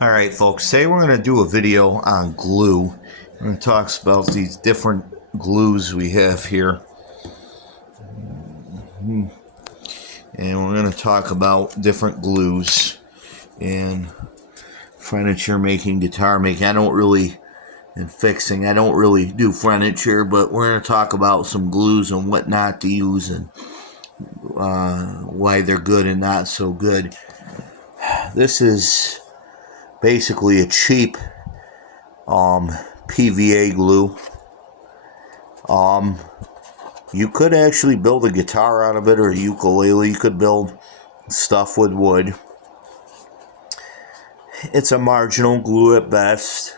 Alright folks, today we're going to do a video on glue. We're going to talk about these different glues we have here. And we're going to talk about different glues and furniture making, guitar making. And fixing. I don't really do furniture, but we're going to talk about some glues and what not to use and why they're good and not so good. This is basically a cheap PVA glue. You could actually build a guitar out of it, or a ukulele. You could build stuff with wood. It's a marginal glue at best.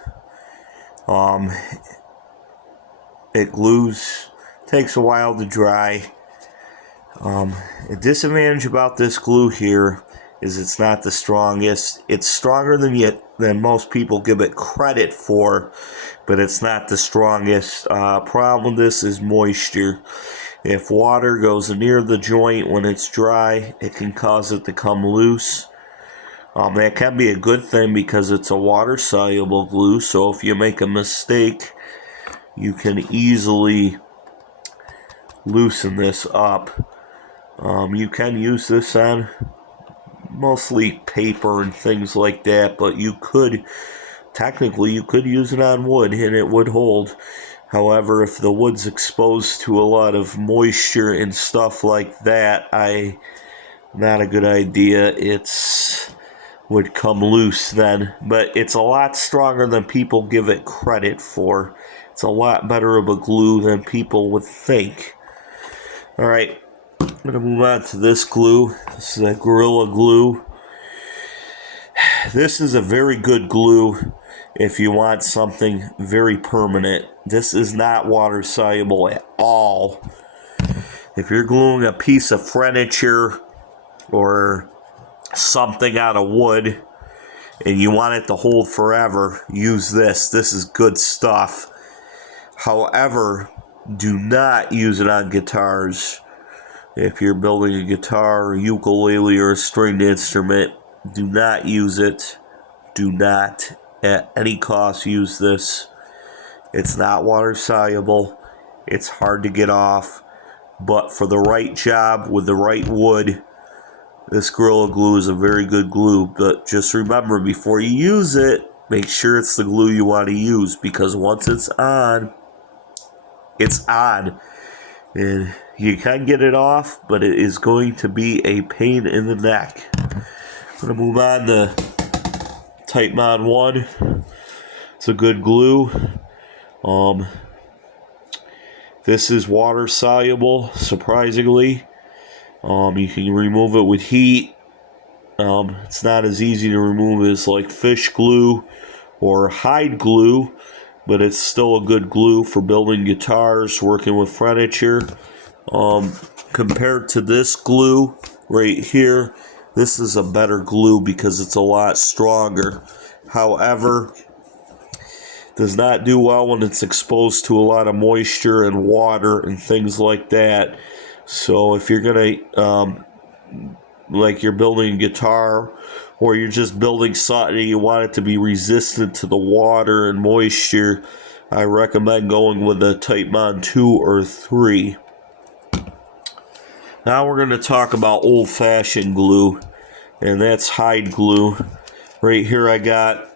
It glues, takes a while to dry. A disadvantage about this glue here is it's not the strongest. It's stronger than most people give it credit for, but it's not the strongest. Problem with this is moisture. If water goes near the joint when it's dry, it can cause it to come loose. That can be a good thing because it's a water-soluble glue, so if you make a mistake, you can easily loosen this up. You can use this on mostly paper and things like that, but technically you could use it on wood and it would hold. However, if the wood's exposed to a lot of moisture and stuff like that, not a good idea. It's would come loose then, but it's a lot stronger than people give it credit for. It's a lot better of a glue than people would think. Alright, I'm going to move on to this glue. This is a Gorilla Glue. This is a very good glue if you want something very permanent. This is not water soluble at all. If you're gluing a piece of furniture or something out of wood and you want it to hold forever, use this. This is good stuff. However, do not use it on guitars. If you're building a guitar, a ukulele, or a stringed instrument, do not use it. Do not, at any cost, use this. It's not water soluble. It's hard to get off. But for the right job with the right wood, this Gorilla Glue is a very good glue. But just remember, before you use it, make sure it's the glue you want to use, because once it's on, it's on. And you can get it off, but it is going to be a pain in the neck. I'm going to move on to Titebond 1. It's a good glue. This is water soluble, surprisingly. You can remove it with heat. It's not as easy to remove as like fish glue or hide glue, but it's still a good glue for building guitars, working with furniture. Compared to this glue right here, this is a better glue because it's a lot stronger. However, does not do well when it's exposed to a lot of moisture and water and things like that. So if you're gonna like you're building a guitar, or you're just building something and you want it to be resistant to the water and moisture, I recommend going with a Titebond 2 or 3. Now we're going to talk about old-fashioned glue, and that's hide glue. Right here I got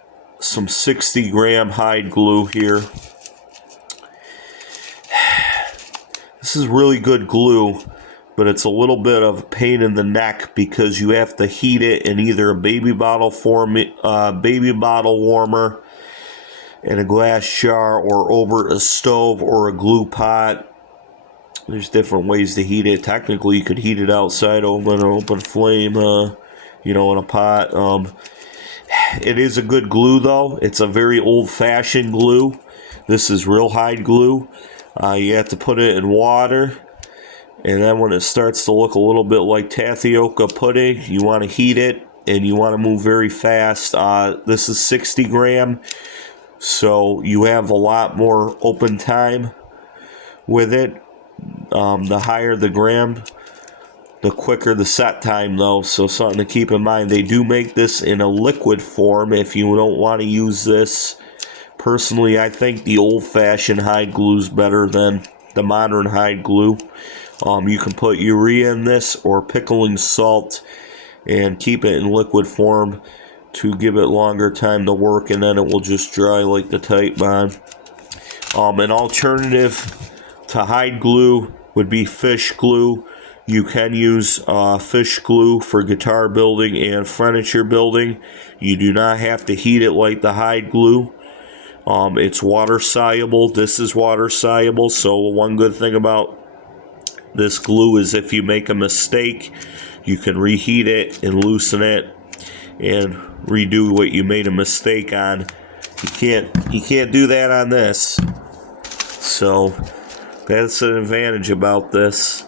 some 60-gram hide glue here. This is really good glue, but it's a little bit of a pain in the neck because you have to heat it in either a baby bottle warmer in a glass jar, or over a stove or a glue pot. There's different ways to heat it. Technically, you could heat it outside over an open flame, in a pot. It is a good glue, though. It's a very old-fashioned glue. This is real hide glue. You have to put it in water, and then when it starts to look a little bit like tapioca pudding, you want to heat it, and you want to move very fast. This is 60 gram, so you have a lot more open time with it. The higher the gram, the quicker the set time though, so something to keep in mind. They do make this in a liquid form if you don't want to use this. Personally, I think the old-fashioned hide glue is better than the modern hide glue. You can put urea in this or pickling salt and keep it in liquid form to give it longer time to work, and then it will just dry like the Titebond. An alternative to hide glue would be fish glue. You can use fish glue for guitar building and furniture building. You do not have to heat it like the hide glue. It's water soluble. This is water soluble, so one good thing about this glue is if you make a mistake, you can reheat it and loosen it and redo what you made a mistake on. You can't do that on this. So that's an advantage about this.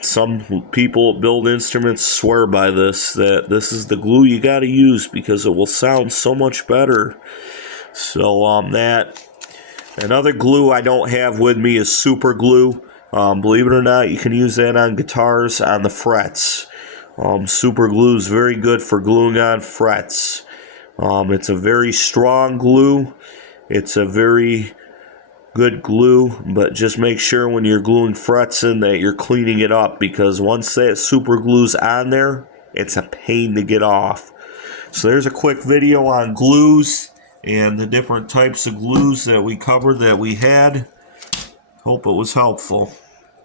Some people build instruments swear by this, that this is the glue you got to use because it will sound so much better. So that another glue I don't have with me is super glue. Believe it or not, you can use that on guitars on the frets. Super glue is very good for gluing on frets. It's a very strong glue. It's a very good glue, but just make sure when you're gluing frets in that you're cleaning it up, because once that super glue's on there, it's a pain to get off. So there's a quick video on glues and the different types of glues that we covered that we had. Hope it was helpful.